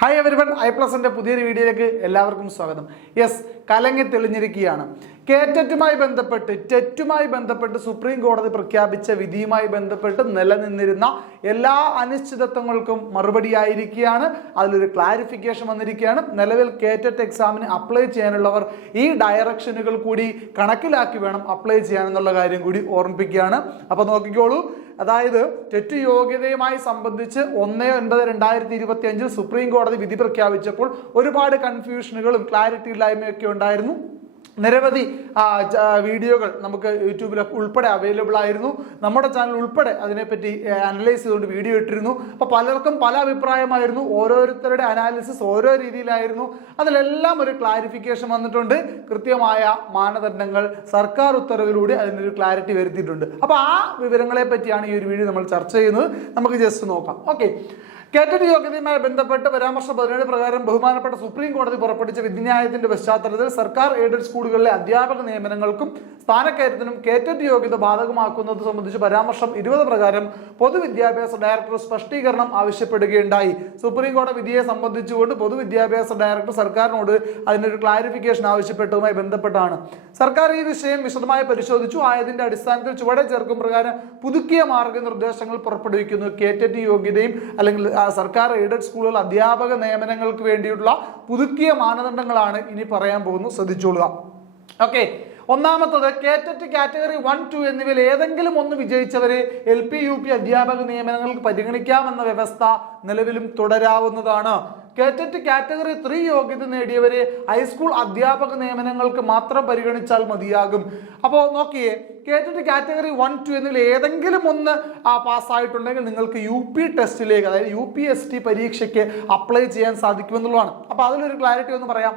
Hi everyone, ഐ+ന്റെ പുതിയൊരു വീഡിയോയിലേക്ക് എല്ലാവർക്കും സ്വാഗതം. യെസ്, കലങ്ങി തെളിഞ്ഞിരിക്കുകയാണ്. ടെറ്റുമായി ബന്ധപ്പെട്ട് സുപ്രീം കോടതി പ്രഖ്യാപിച്ച വിധിയുമായി ബന്ധപ്പെട്ട് നിലനിന്നിരുന്ന എല്ലാ അനിശ്ചിതത്വങ്ങൾക്കും മറുപടിയായിരിക്കുകയാണ്. അതിലൊരു ക്ലാരിഫിക്കേഷൻ വന്നിരിക്കുകയാണ്. നിലവിൽ കേറ്ററ്റ് എക്സാമിന് അപ്ലൈ ചെയ്യാനുള്ളവർ ഈ ഡയറക്ഷനുകൾ കൂടി കണക്കിലാക്കി വേണം അപ്ലൈ ചെയ്യാനെന്നുള്ള കാര്യം കൂടി ഓർമ്മിപ്പിക്കുകയാണ്. അപ്പോൾ നോക്കിക്കോളൂ, അതായത് ടെറ്റ് യോഗ്യതയുമായി സംബന്ധിച്ച് 1/9/2025 സുപ്രീം കോടതി വിധി പ്രഖ്യാപിച്ചപ്പോൾ ഒരുപാട് കൺഫ്യൂഷനുകളും ക്ലാരിറ്റി ഇല്ലായ്മയൊക്കെ ഉണ്ടായിരുന്നു. നിരവധി വീഡിയോകൾ നമുക്ക് യൂട്യൂബിലൊക്കെ ഉൾപ്പെടെ അവൈലബിൾ ആയിരുന്നു. നമ്മുടെ ചാനൽ ഉൾപ്പെടെ അതിനെപ്പറ്റി അനലൈസ് ചെയ്തുകൊണ്ട് വീഡിയോ ഇട്ടിരുന്നു. അപ്പോൾ പലർക്കും പല അഭിപ്രായമായിരുന്നു, ഓരോരുത്തരുടെ അനാലിസിസ് ഓരോ രീതിയിലായിരുന്നു. അതിലെല്ലാം ഒരു ക്ലാരിഫിക്കേഷൻ വന്നിട്ടുണ്ട്. കൃത്യമായ മാനദണ്ഡങ്ങൾ സർക്കാർ ഉത്തരവിലൂടെ അതിനൊരു ക്ലാരിറ്റി വരുത്തിയിട്ടുണ്ട്. അപ്പോൾ ആ വിവരങ്ങളെ പറ്റിയാണ് ഈ ഒരു വീഡിയോ നമ്മൾ ചർച്ച ചെയ്യുന്നത്. നമുക്ക് ജസ്റ്റ് നോക്കാം. ഓക്കെ, കേറ്ററ്റ് യോഗ്യതയുമായി ബന്ധപ്പെട്ട് പരാമർശം 17 പ്രകാരം ബഹുമാനപ്പെട്ട സുപ്രീം കോടതി പുറപ്പെടുവിച്ച വിധിന്യായത്തിന്റെ പശ്ചാത്തലത്തിൽ സർക്കാർ എയ്ഡഡ് സ്കൂളുകളിലെ അധ്യാപക നിയമനങ്ങൾക്കും സ്ഥാനക്കയറ്റത്തിനും കേറ്ററ്റ് യോഗ്യത ബാധകമാക്കുന്നത് സംബന്ധിച്ച് പരാമർശം 20 പ്രകാരം പൊതുവിദ്യാഭ്യാസ ഡയറക്ടർ സ്പഷ്ടീകരണം ആവശ്യപ്പെടുകയുണ്ടായി. സുപ്രീം കോടതി വിധിയെ സംബന്ധിച്ചുകൊണ്ട് പൊതുവിദ്യാഭ്യാസ ഡയറക്ടർ സർക്കാരിനോട് അതിനൊരു ക്ലാരിഫിക്കേഷൻ ആവശ്യപ്പെട്ടതുമായി ബന്ധപ്പെട്ടാണ്. സർക്കാർ ഈ വിഷയം വിശദമായി പരിശോധിച്ചു. ആയതിന്റെ അടിസ്ഥാനത്തിൽ ചുവടെ ചേർക്കും പ്രകാരം പുതുക്കിയ മാർഗനിർദ്ദേശങ്ങൾ പുറപ്പെടുവിക്കുന്നു. കേറ്ററ്റ് യോഗ്യതയും അല്ലെങ്കിൽ സർക്കാർ എയ്ഡഡ് സ്കൂളുകൾ അധ്യാപക നിയമനങ്ങൾക്ക് വേണ്ടിയിട്ടുള്ള പുതുക്കിയ മാനദണ്ഡങ്ങളാണ് ഇനി പറയാൻ പോകുന്നു. ശ്രദ്ധിച്ചോളുക. ഓക്കെ, ഒന്നാമത്തത്, കേറ്ററ്റ് കാറ്റഗറി 1, 2 എന്നിവയിൽ ഏതെങ്കിലും ഒന്ന് വിജയിച്ചവരെ LP UP അധ്യാപക നിയമനങ്ങൾക്ക് പരിഗണിക്കാമെന്ന വ്യവസ്ഥ നിലവിലും തുടരാവുന്നതാണ്. കേറ്ററ്റ് കാറ്റഗറി 3 യോഗ്യത നേടിയവരെ ഹൈസ്കൂൾ അധ്യാപക നിയമനങ്ങൾക്ക് മാത്രം പരിഗണിച്ചാൽ മതിയാകും. അപ്പോൾ നോക്കിയേ, കേറ്ററ്റ് കാറ്റഗറി 1, 2 എന്നിവയിൽ ഏതെങ്കിലും ഒന്ന് പാസ്സായിട്ടുണ്ടെങ്കിൽ നിങ്ങൾക്ക് UP ടെസ്റ്റിലേക്ക്, അതായത് UPST പരീക്ഷയ്ക്ക് അപ്ലൈ ചെയ്യാൻ സാധിക്കുമെന്നുള്ളതാണ്. അപ്പോൾ അതിലൊരു ക്ലാരിറ്റി ഒന്ന് പറയാം.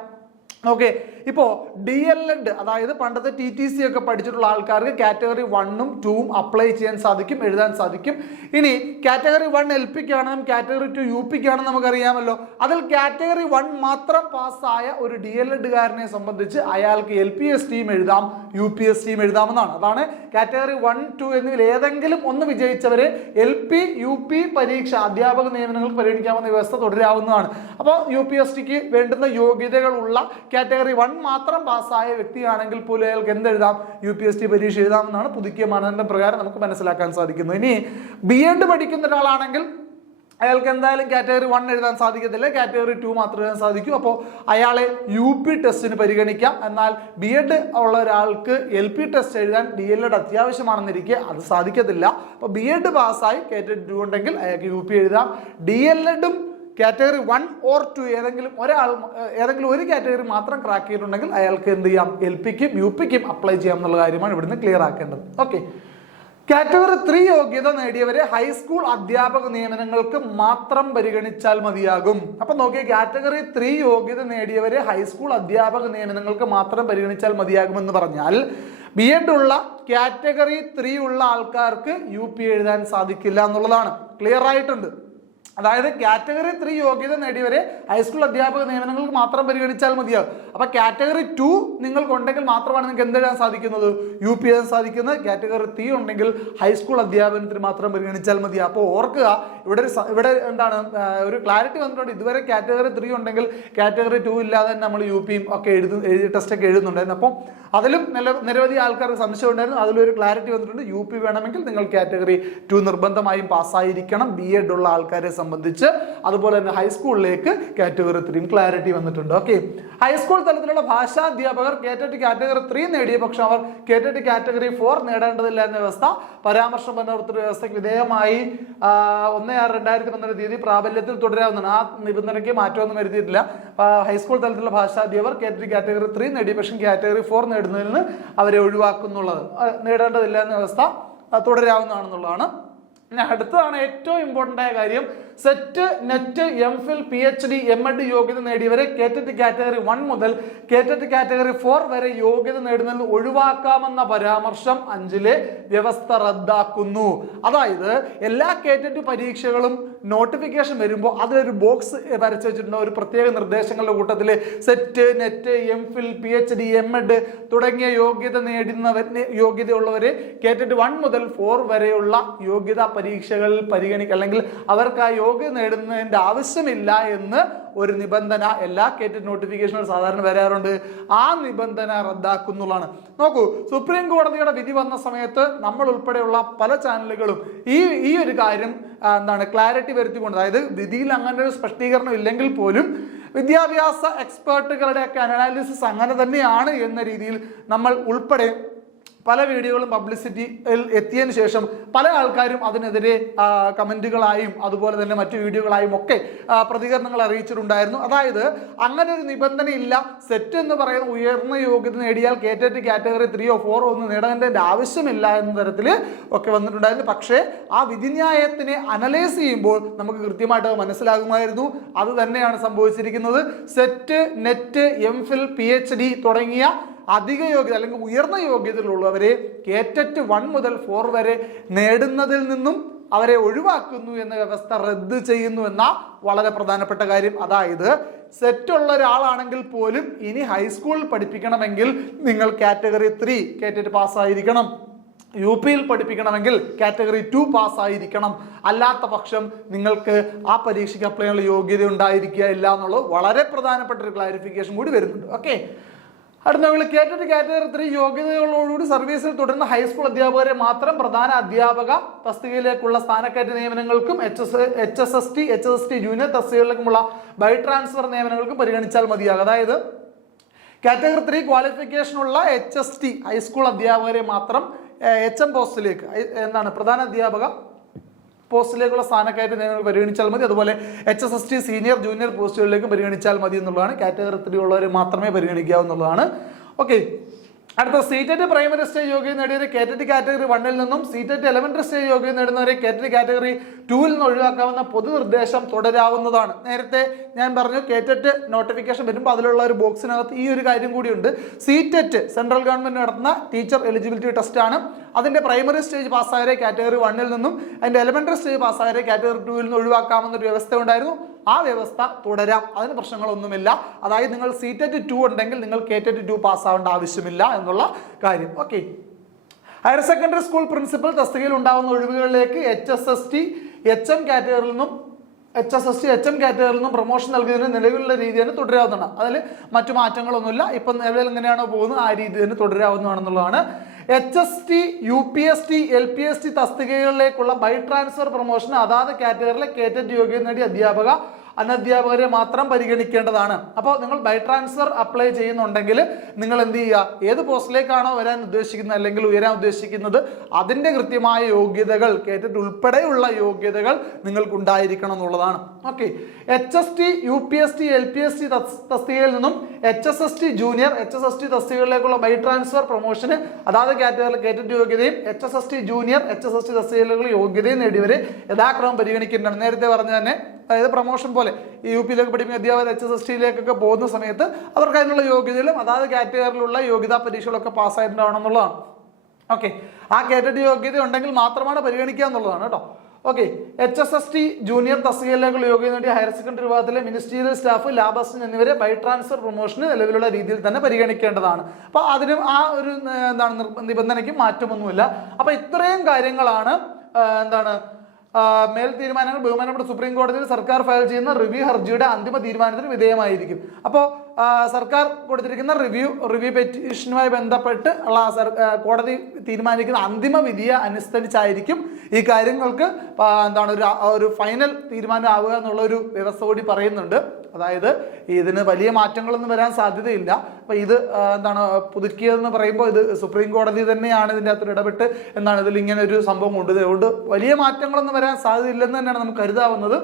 ഓക്കെ, ഇപ്പോൾ DLED, അതായത് പണ്ടത്തെ TTC ഒക്കെ പഠിച്ചിട്ടുള്ള ആൾക്കാർക്ക് കാറ്റഗറി 1ഉം 2ഉം അപ്ലൈ ചെയ്യാൻ സാധിക്കും, എഴുതാൻ സാധിക്കും. ഇനി കാറ്റഗറി 1 LPക്കാണെന്നും കാറ്റഗറി 2 UPക്കാണെന്നും നമുക്കറിയാമല്ലോ. അതിൽ കാറ്റഗറി 1 മാത്രം പാസ്സായ ഒരു DLEDകാരനെ സംബന്ധിച്ച് അയാൾക്ക് LPSTയും എഴുതാം, UPSTയും എഴുതാമെന്നാണ്. അതാണ് കാറ്റഗറി 1, 2 എന്നിവയിൽ ഏതെങ്കിലും ഒന്ന് വിജയിച്ചവരെ LP UP പരീക്ഷ അധ്യാപക നിയമനങ്ങൾക്ക് പരിഗണിക്കാമെന്ന വ്യവസ്ഥ തുടരാവുന്നതാണ്. അപ്പോൾ UPSTക്ക് വേണ്ടുന്ന യോഗ്യതകളുള്ള കാറ്റഗറി 1 മാത്രം പാസ്സായ വ്യക്തിയാണെങ്കിൽ പോലും അയാൾക്ക് എന്തെഴുതാം? UPST പരീക്ഷ എഴുതാമെന്നാണ് പുതുക്കിയ മാനദണ്ഡം പ്രകാരം നമുക്ക് മനസ്സിലാക്കാൻ സാധിക്കുന്നത്. ഇനി B.Ed പഠിക്കുന്ന ഒരാളാണെങ്കിൽ അയാൾക്ക് എന്തായാലും കാറ്റഗറി 1 എഴുതാൻ സാധിക്കത്തില്ല, കാറ്റഗറി 2 മാത്രമേ എഴുതാൻ സാധിക്കൂ. അപ്പോൾ അയാളെ UP ടെസ്റ്റിന് പരിഗണിക്കാം. എന്നാൽ B.Ed ഉള്ള ഒരാൾക്ക് LP ടെസ്റ്റ് എഴുതാൻ DLED അത്യാവശ്യമാണെന്നിരിക്കെ അത് സാധിക്കത്തില്ല. അപ്പോൾ B.Ed പാസ്സായി കാറ്റഗറി 2 ഉണ്ടെങ്കിൽ അയാൾക്ക് UP എഴുതാം. DLEDും കാറ്റഗറി 1 or 2 ഏതെങ്കിലും ഒരു കാറ്റഗറി മാത്രം ക്രാക്ക് ചെയ്തിട്ടുണ്ടെങ്കിൽ അയാൾക്ക് എന്ത് ചെയ്യാം? LPക്കും UPക്കും അപ്ലൈ ചെയ്യാം എന്നുള്ള കാര്യമാണ് ഇവിടുന്ന് ക്ലിയർ ആക്കേണ്ടത്. ഓക്കെ, കാറ്റഗറി 3 യോഗ്യത നേടിയവരെ ഹൈസ്കൂൾ അധ്യാപക നിയമനങ്ങൾക്ക് മാത്രം പരിഗണിച്ചാൽ മതിയാകും. അപ്പൊ നോക്കിയ കാറ്റഗറി 3 യോഗ്യത നേടിയവരെ ഹൈസ്കൂൾ അധ്യാപക നിയമനങ്ങൾക്ക് മാത്രം പരിഗണിച്ചാൽ മതിയാകുമെന്ന് പറഞ്ഞാൽ B.Ed ഉള്ള കാറ്റഗറി 3 ഉള്ള ആൾക്കാർക്ക് UP എഴുതാൻ സാധിക്കില്ല എന്നുള്ളതാണ്. ക്ലിയർ ആയിട്ടുണ്ട്. അതായത് കാറ്റഗറി 3 യോഗ്യത നേടിയവരെ ഹൈസ്കൂൾ അധ്യാപക നിയമനങ്ങൾക്ക് മാത്രം പരിഗണിച്ചാൽ മതിയാകും. അപ്പൊ കാറ്റഗറി 2 നിങ്ങൾക്കുണ്ടെങ്കിൽ മാത്രമാണ് നിങ്ങൾക്ക് എന്തെഴുതാൻ സാധിക്കുന്നത്? UP എഴുതാൻ സാധിക്കുന്നത്. കാറ്റഗറി 3 ഉണ്ടെങ്കിൽ ഹൈസ്കൂൾ അധ്യാപനത്തിന് മാത്രം പരിഗണിച്ചാൽ മതി. അപ്പോൾ ഓർക്കുക, ഇവിടെ എന്താണ് ഒരു ക്ലാരിറ്റി വന്നിട്ടുണ്ട്. ഇതുവരെ കാറ്റഗറി 3 ഉണ്ടെങ്കിൽ കാറ്റഗറി 2 ഇല്ലാതെ തന്നെ നമ്മൾ UPയും ഒക്കെ ടെസ്റ്റ് ഒക്കെ എഴുതുന്നുണ്ടായിരുന്നു. അപ്പോൾ അതിലും നിരവധി ആൾക്കാർക്ക് സംശയം ഉണ്ടായിരുന്നു. അതിലൊരു ക്ലാരിറ്റി വന്നിട്ടുണ്ട്. UP വേണമെങ്കിൽ നിങ്ങൾ കാറ്റഗറി 2 നിർബന്ധമായും പാസ്സായിരിക്കണം B.Ed ഉള്ള ആൾക്കാരെ സംബന്ധിച്ച്. അതുപോലെ തന്നെ ഹൈസ്കൂളിലേക്ക് കാറ്റഗറി 3 ക്ലാരിറ്റി വന്നിട്ടുണ്ട്. ഓക്കെ, ഹൈസ്കൂൾ തലത്തിലുള്ള ഭാഷാ അധ്യാപകർ കേറ്ററ്റ് കാറ്റഗറി 3 നേടിയ പക്ഷം അവർ കേറ്ററ്റ് കാറ്റഗറി 4 നേടേണ്ടതില്ല എന്ന വ്യവസ്ഥ പരാമർശം ബന്ധപ്പെട്ട വ്യവസ്ഥയ്ക്ക് വിധേയമായി 1/6/2012 പ്രാബല്യത്തിൽ തുടരാവുന്നതാണ്. ആ നിബന്ധനയ്ക്ക് മാറ്റമൊന്നും വരുത്തിയിട്ടില്ല. ഹൈസ്കൂൾ തലത്തിലുള്ള ഭാഷാ അധ്യാപകർ കേറ്ററ്റ് കാറ്റഗറി 3 നേടിയ പക്ഷം കാറ്റഗറി 4 നേടുന്നതിൽ നിന്ന് അവരെ ഒഴിവാക്കുന്നുള്ളത്, നേടേണ്ടതില്ല എന്ന വ്യവസ്ഥ തുടരാവുന്നതാണെന്നുള്ളതാണ്. ഇനി അടുത്തതാണ് ഏറ്റവും ഇമ്പോർട്ടൻ്റ് ആയ കാര്യം. Set, net, MPhil, PhD, M.Ed യോഗ്യത നേടിയവരെ കേറ്ററ്റ് കാറ്റഗറി 1 മുതൽ കേറ്ററ്റ് കാറ്റഗറി 4 വരെ യോഗ്യത നേടുന്നതിൽ ഒഴിവാക്കാമെന്ന പരാമർശം 5ലെ വ്യവസ്ഥ റദ്ദാക്കുന്നു. അതായത് എല്ലാ കേറ്ററ്റ് പരീക്ഷകളും നോട്ടിഫിക്കേഷൻ വരുമ്പോൾ അതിലൊരു ബോക്സ് വരച്ചു വെച്ചിട്ടുണ്ട്. ഒരു പ്രത്യേക നിർദ്ദേശങ്ങളുടെ കൂട്ടത്തിൽ set, net, MPhil, PhD, M.Ed തുടങ്ങിയ യോഗ്യതയുള്ളവരെ കേറ്ററ്റ് 1 മുതൽ 4 വരെയുള്ള യോഗ്യതാ പരീക്ഷകളിൽ പരിഗണിക്കുക, അല്ലെങ്കിൽ അവർക്ക് ആ യോഗ്യത നേടുന്നതിന്റെ ആവശ്യമില്ല എന്ന് ഒരു നിബന്ധന എല്ലാ കേറ്ററ്റ് നോട്ടിഫിക്കേഷനും സാധാരണ വരാറുണ്ട്. ആ നിബന്ധന റദ്ദാക്കുന്നുള്ളതാണ്. നോക്കൂ, സുപ്രീം കോടതിയുടെ വിധി വന്ന സമയത്ത് നമ്മൾ ഉൾപ്പെടെയുള്ള പല ചാനലുകളും ഈ ഒരു കാര്യം ക്ലാരിറ്റി വരുത്തിക്കൊണ്ട്, അതായത് വിധിയിൽ അങ്ങനെ ഒരു സ്പഷ്ടീകരണം ഇല്ലെങ്കിൽ പോലും വിദ്യാഭ്യാസ എക്സ്പേർട്ടുകളുടെയൊക്കെ അനാലിസിസ് അങ്ങനെ തന്നെയാണ് എന്ന രീതിയിൽ നമ്മൾ ഉൾപ്പെടെ പല വീഡിയോകളും പബ്ലിസിറ്റിയിൽ എത്തിയതിനു ശേഷം പല ആൾക്കാരും അതിനെതിരെ കമന്റുകളായും അതുപോലെ തന്നെ മറ്റു വീഡിയോകളായും ഒക്കെ പ്രതികരണങ്ങൾ അറിയിച്ചിട്ടുണ്ടായിരുന്നു. അതായത് അങ്ങനെ ഒരു നിബന്ധന ഇല്ല, സെറ്റ് എന്ന് പറയുന്ന ഉയർന്ന യോഗ്യത നേടിയാൽ കേറ്ററ്റ് കാറ്റഗറി 3 or 4 ഒന്നും നേടേണ്ടതിന്റെ ആവശ്യമില്ല എന്ന തരത്തിൽ ഒക്കെ വന്നിട്ടുണ്ടായിരുന്നു. പക്ഷേ ആ വിധിന്യായത്തിനെ അനലൈസ് ചെയ്യുമ്പോൾ നമുക്ക് കൃത്യമായിട്ട് മനസ്സിലാകുമായിരുന്നു അത് തന്നെയാണ് സംഭവിച്ചിരിക്കുന്നത്. സെറ്റ്, നെറ്റ്, MPhil, PhD തുടങ്ങിയ അധിക യോഗ്യത അല്ലെങ്കിൽ ഉയർന്ന യോഗ്യതയിലുള്ളവരെ കേറ്ററ്റ് 1 മുതൽ 4 വരെ നേടുന്നതിൽ നിന്നും അവരെ ഒഴിവാക്കുന്നു എന്ന വ്യവസ്ഥ റദ്ദ് ചെയ്യുന്നു എന്ന വളരെ പ്രധാനപ്പെട്ട കാര്യം. അതായത് സെറ്റ് ഉള്ള ഒരാളാണെങ്കിൽ പോലും ഇനി ഹൈസ്കൂളിൽ പഠിപ്പിക്കണമെങ്കിൽ നിങ്ങൾ കാറ്റഗറി 3 കേറ്ററ്റ് പാസ്സായിരിക്കണം. UPയിൽ പഠിപ്പിക്കണമെങ്കിൽ കാറ്റഗറി 2 പാസ്സായിരിക്കണം. അല്ലാത്ത പക്ഷം നിങ്ങൾക്ക് ആ പരീക്ഷയ്ക്ക് അപ്ലൈ ചെയ്യാനുള്ള യോഗ്യത ഉണ്ടായിരിക്കുക ഇല്ല എന്നുള്ളത് വളരെ പ്രധാനപ്പെട്ട ഒരു ക്ലാരിഫിക്കേഷൻ കൂടി വരുന്നുണ്ട്. ഓക്കെ, അടുത്ത കേറ്ററ്റ് കാറ്റഗറി 3 യോഗ്യതകളോടുകൂടി സർവീസിൽ തുടരുന്ന ഹൈസ്കൂൾ അധ്യാപകരെ മാത്രം പ്രധാന അധ്യാപക തസ്തികയിലേക്കുള്ള സ്ഥാനക്കയറ്റ നിയമനങ്ങൾക്കും HSST ജൂനിയർ തസ്തികകളിലേക്കുമുള്ള ബൈ ട്രാൻസ്ഫർ നിയമനങ്ങൾക്കും പരിഗണിച്ചാൽ മതിയാകും. അതായത് കാറ്റഗറി 3 ക്വാളിഫിക്കേഷനുള്ള HST ഹൈസ്കൂൾ അധ്യാപകരെ മാത്രം HM പോസ്റ്റിലേക്ക് പ്രധാന അധ്യാപക പോസ്റ്റിലേക്കുള്ള സ്ഥാനക്കയറ്റ നിയമനങ്ങൾ പരിഗണിച്ചാൽ മതി. അതുപോലെ HSST സീനിയർ ജൂനിയർ പോസ്റ്റുകളിലേക്കും പരിഗണിച്ചാൽ മതി എന്നുള്ളതാണ്. കാറ്റഗറി 3 ഉള്ളവരെ മാത്രമേ പരിഗണിക്കാവുന്നതാണ്. ഓക്കെ, അടുത്ത സീറ്ററ്റ് പ്രൈമറി സ്റ്റേജ് യോഗ്യത നേടിയവരെ കേറ്ററ്റ് കാറ്റഗറി 1 നിന്നും സീറ്ററ്റ് എലമെന്ററി സ്റ്റേജ് യോഗ്യത നേടുന്നവരെ കേറ്ററ്റ് കാറ്റഗറി 2 നിന്ന് ഒഴിവാക്കാവുന്ന പൊതുനിർദ്ദേശം തുടരാവുന്നതാണ്. നേരത്തെ ഞാൻ പറഞ്ഞു കേറ്ററ്റ് നോട്ടിഫിക്കേഷൻ വരുമ്പോൾ അതിലുള്ള ഒരു ബോക്സിനകത്ത് ഈ ഒരു കാര്യം കൂടിയുണ്ട്. സീറ്ററ്റ് സെൻട്രൽ ഗവൺമെന്റ് നടത്തുന്ന ടീച്ചർ എലിജിബിലിറ്റി ടെസ്റ്റ് ആണ്. അതിന്റെ പ്രൈമറി സ്റ്റേജ് പാസ്സായവരെ കാറ്റഗറി 1 നിന്നും അതിന്റെ എലമെന്ററി സ്റ്റേജ് പാസ്സായവരെ കാറ്റഗറി 2 നിന്ന് ഒഴിവാക്കാവുന്ന ഒരു വ്യവസ്ഥ ഉണ്ടായിരുന്നു. ആ വ്യവസ്ഥ തുടരാം, അതിന് പ്രശ്നങ്ങളൊന്നുമില്ല. അതായത് നിങ്ങൾ സീറ്ററ്റ് 2 ഉണ്ടെങ്കിൽ നിങ്ങൾ കേറ്ററ്റ് 2 പാസ്സാവേണ്ട ആവശ്യമില്ല എന്നുള്ള കാര്യം. Okay, higher secondary school principal തസ്തികയിൽ ഉണ്ടാകുന്ന ഒഴിവുകളിലേക്ക് HSST HM കാറ്റഗറിയിൽ നിന്നും പ്രൊമോഷൻ നൽകുന്നതിന് നിലവിലുള്ള രീതി തന്നെ തുടരാവുന്നതാണ്. അതിൽ മറ്റു മാറ്റങ്ങളൊന്നുമില്ല. ഇപ്പം നിലവിൽ എങ്ങനെയാണോ പോകുന്നത് ആ രീതി തന്നെ തുടരാവുന്നതാണെന്നുള്ളതാണ്. HST UPST LPST തസ്തികകളിലേക്കുള്ള ബൈ ട്രാൻസ്ഫർ പ്രൊമോഷൻ അതാത് കാറ്റഗറിയിലെ കേറ്ററ്റ് യോഗ്യത നേടിയ അധ്യാപക അനധ്യാപകരെ മാത്രം പരിഗണിക്കേണ്ടതാണ്. അപ്പോൾ നിങ്ങൾ ബൈ ട്രാൻസ്ഫർ അപ്ലൈ ചെയ്യുന്നുണ്ടെങ്കിൽ നിങ്ങൾ എന്ത് ചെയ്യുക, ഏത് പോസ്റ്റിലേക്കാണോ വരാൻ ഉദ്ദേശിക്കുന്നത് അല്ലെങ്കിൽ ഉയരാൻ ഉദ്ദേശിക്കുന്നത് അതിൻ്റെ കൃത്യമായ യോഗ്യതകൾ കേറ്ററ്റ് ഉൾപ്പെടെയുള്ള യോഗ്യതകൾ നിങ്ങൾക്കുണ്ടായിരിക്കണം എന്നുള്ളതാണ്. ഓക്കെ, HST UPST LPST തസ്തികയിൽ നിന്നും HSST ജൂനിയർ HSST തസ്തികകളിലേക്കുള്ള ബൈ ട്രാൻസ്ഫർ പ്രൊമോഷന് അതാത് കാറ്റഗറിയിലെ കേറ്ററ്റ് യോഗ്യതയും HSST ജൂനിയർ HSST തസ്തികകളിലേക്കുള്ള യോഗ്യതയും നേടിയവരെ യഥാക്രമം പരിഗണിക്കേണ്ടതാണ്. നേരത്തെ പറഞ്ഞ തന്നെ, അതായത് പ്രൊമോഷൻ പോലെ ഈ UPയിലേക്ക് പഠിക്കുന്ന അധ്യാപകർ HSSTയിലേക്കൊക്കെ പോകുന്ന സമയത്ത് അവർക്ക് അതിനുള്ള യോഗ്യതയിലും അതാത് കാറ്റഗറിയിലുള്ള യോഗ്യതാ പരീക്ഷകളൊക്കെ പാസ്സായിട്ടുണ്ടാവണം എന്നുള്ളതാണ്. ഓക്കെ, ആ കാറ്റഗറി യോഗ്യത ഉണ്ടെങ്കിൽ മാത്രമാണ് പരിഗണിക്കുക എന്നുള്ളതാണ് കേട്ടോ. ഓക്കെ, HSST ജൂനിയർ തസ്തികയിലേക്കുള്ള യോഗ്യത നേടിയ ഹയർ സെക്കൻഡറി വിഭാഗത്തിലെ മിനിസ്റ്റീരിയൽ സ്റ്റാഫ്, ലാബ് അസിസ്റ്റന്റ് എന്നിവരെ ബൈ ട്രാൻസ്ഫർ പ്രൊമോഷന് നിലവിലുള്ള രീതിയിൽ തന്നെ പരിഗണിക്കേണ്ടതാണ്. അപ്പോൾ അതിനും ആ ഒരു നിബന്ധനയ്ക്കും മാറ്റമൊന്നുമില്ല. അപ്പോൾ ഇത്രയും കാര്യങ്ങളാണ് മേൽ തീരുമാനങ്ങൾ ബഹുമാനപ്പെട്ട സുപ്രീം കോടതിയിൽ സർക്കാർ ഫയൽ ചെയ്യുന്ന റിവ്യൂ ഹർജിയുടെ അന്തിമ തീരുമാനത്തിന് വിധേയമായിരിക്കും. അപ്പോൾ സർക്കാർ കൊടുത്തിരിക്കുന്ന റിവ്യൂ പെറ്റീഷനുമായി ബന്ധപ്പെട്ട് ഉള്ള കോടതി തീരുമാനിക്കുന്ന അന്തിമ വിധിയെ അനുസരിച്ചായിരിക്കും ഈ കാര്യങ്ങൾക്ക് ഒരു ഫൈനൽ തീരുമാനം ആവുക എന്നുള്ള ഒരു വ്യവസ്ഥ കൂടി പറയുന്നുണ്ട്. അതായത് ഇതിന് വലിയ മാറ്റങ്ങളൊന്നും വരാൻ സാധ്യതയില്ല. അപ്പൊ ഇത് പുതുക്കിയതെന്ന് പറയുമ്പോൾ ഇത് സുപ്രീം കോടതി തന്നെയാണ് ഇതിൻ്റെ അകത്ത് ഇടപെട്ട് ഇതിൽ ഇങ്ങനെ ഒരു സംഭവം ഉണ്ട്. അതുകൊണ്ട് വലിയ മാറ്റങ്ങളൊന്നും വരാൻ സാധ്യതയില്ലെന്ന് തന്നെയാണ് നമുക്ക് കരുതാവുന്നത്.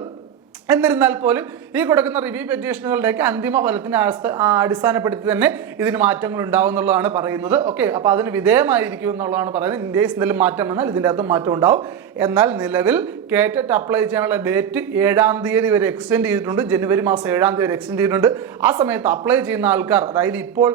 എന്നിരുന്നാൽ പോലും ഈ കൊടുക്കുന്ന റിവ്യൂ പെറ്റീഷനുകളുടെയൊക്കെ അന്തിമ ഫലത്തിനെ അടിസ്ഥാനപ്പെടുത്തി തന്നെ ഇതിന് മാറ്റങ്ങൾ ഉണ്ടാവും എന്നുള്ളതാണ് പറയുന്നത്. ഓക്കെ, അപ്പോൾ അതിന് വിധേയമായിരിക്കും എന്നുള്ളതാണ് പറയുന്നത്. ഇൻ കേസ് എന്തെങ്കിലും മാറ്റം വന്നാൽ ഇതിൻ്റെ അകത്തും മാറ്റം ഉണ്ടാവും. എന്നാൽ നിലവിൽ കേറ്ററ്റ് അപ്ലൈ ചെയ്യാനുള്ള ഡേറ്റ് 7-ാം തീയതി വരെ എക്സ്റ്റെൻഡ് ചെയ്തിട്ടുണ്ട്. ജനുവരി മാസം 7-ാം തീയതി വരെ എക്സ്റ്റെൻഡ് ചെയ്തിട്ടുണ്ട്. ആ സമയത്ത് അപ്ലൈ ചെയ്യുന്ന ആൾക്കാർ, അതായത് ഇപ്പോൾ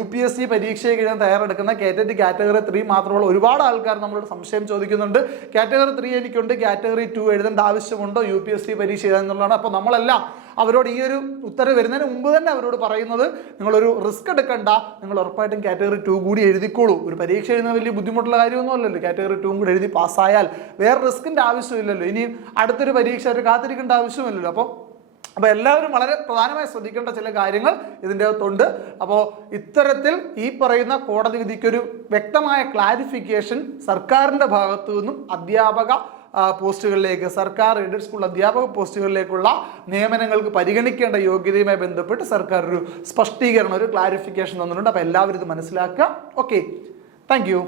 UPSC പരീക്ഷയ്ക്ക് എഴുതാൻ തയ്യാറെടുക്കുന്ന കേറ്ററ്റ് കാറ്റഗറി 3 മാത്രമുള്ള ഒരുപാട് ആൾക്കാർ നമ്മളോട് സംശയം ചോദിക്കുന്നുണ്ട്. കാറ്റഗറി 3 എനിക്കുണ്ട്, കാറ്റഗറി 2 എഴുതേണ്ട ആവശ്യമുണ്ടോ UPSC പരീക്ഷ എന്നുള്ളതാണ്. അപ്പോൾ നമ്മളെല്ലാം അവരോട് ഈ ഒരു ഉത്തരവ് വരുന്നതിന് മുമ്പ് തന്നെ അവരോട് പറയുന്നത്, നിങ്ങളൊരു റിസ്ക് എടുക്കണ്ട, നിങ്ങൾ ഉറപ്പായിട്ടും കാറ്റഗറി 2 കൂടി എഴുതിക്കോളൂ. ഒരു പരീക്ഷ എഴുതുന്ന വലിയ ബുദ്ധിമുട്ടുള്ള കാര്യമൊന്നും അല്ലല്ലോ. കാറ്റഗറി 2 കൂടി എഴുതി പാസ്സായാൽ വേറെ റിസ്കിന്റെ ആവശ്യമില്ലല്ലോ. ഇനിയും അടുത്തൊരു പരീക്ഷ അവർ കാത്തിരിക്കേണ്ട ആവശ്യമില്ലല്ലോ. അപ്പോൾ അപ്പോൾ എല്ലാവരും വളരെ പ്രധാനമായി ശ്രദ്ധിക്കേണ്ട ചില കാര്യങ്ങൾ ഇതിൻ്റെ അകത്തുണ്ട്. അപ്പോൾ ഇത്തരത്തിൽ ഈ പറയുന്ന കോടതി വിധിക്കൊരു വ്യക്തമായ ക്ലാരിഫിക്കേഷൻ സർക്കാരിൻ്റെ ഭാഗത്തു നിന്നും അധ്യാപക പോസ്റ്റുകളിലേക്ക്, സർക്കാർ എയ്ഡഡ് സ്കൂൾ അധ്യാപക പോസ്റ്റുകളിലേക്കുള്ള നിയമനങ്ങൾക്ക് പരിഗണിക്കേണ്ട യോഗ്യതയുമായി ബന്ധപ്പെട്ട് സർക്കാർ ഒരു സ്പഷ്ടീകരണം, ഒരു ക്ലാരിഫിക്കേഷൻ തന്നിട്ടുണ്ട്. അപ്പോൾ എല്ലാവരും ഇത് മനസ്സിലാക്കുക. Okay, thank you.